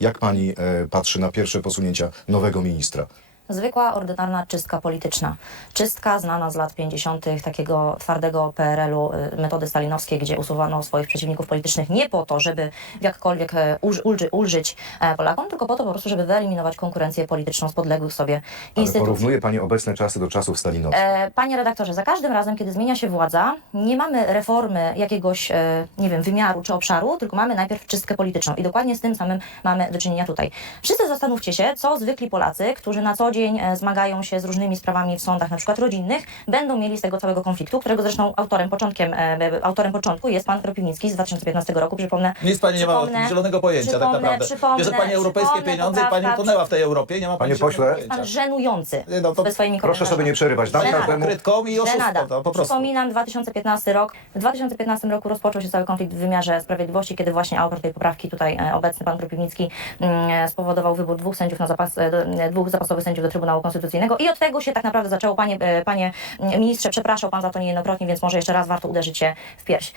Jak pani e, patrzy na pierwsze posunięcia nowego ministra? Zwykła, ordynarna czystka polityczna. Czystka znana z lat 50. takiego twardego PRL-u, y, metody stalinowskiej, gdzie usuwano swoich przeciwników politycznych nie po to, żeby jakkolwiek e, ulży, ulży, ulżyć e, Polakom, tylko po to po prostu, żeby wyeliminować konkurencję polityczną z podległych sobie Ale instytucji. porównuje pani obecne czasy do czasów stalinowskich. E, Panie redaktorze, za każdym razem, kiedy zmienia się władza, nie mamy reformy jakiegoś, nie wiem, wymiaru czy obszaru, tylko mamy najpierw czystkę polityczną. I dokładnie z tym samym mamy do czynienia tutaj. Wszyscy zastanówcie się, co zwykli Polacy, którzy na co dzień e, zmagają się z różnymi sprawami w sądach, na przykład rodzinnych, będą mieli z tego całego konfliktu, którego zresztą autorem, początkiem, e, autorem początku jest pan Kropiwnicki z 2015 roku. Przypomnę, Nic pani nie ma zielonego pojęcia tak naprawdę. przypomnę- Bierze pani europejskie przypomnę pieniądze i pani utonęła w tej Europie, nie ma pani Panie pośle, pojęcia. pan żenujący Nie, no to ze swoimi Proszę sobie nie przerywać. Dam Żenada. każdemu... Krytką i oszustwo, Żenada. to po prostu. Przypominam 2015 rok. W 2015 roku rozpoczął się cały konflikt w wymiarze sprawiedliwości, kiedy właśnie autor tej poprawki, tutaj e, obecny pan Kropiwnicki, mm, spowodował wybór dwóch sędziów na zapas, dwóch zapasowych sędziów Trybunału Konstytucyjnego i od tego się tak naprawdę zaczęło. Panie, e, panie ministrze, przepraszał pan za to niejednokrotnie, więc może jeszcze raz warto uderzyć się w pierś.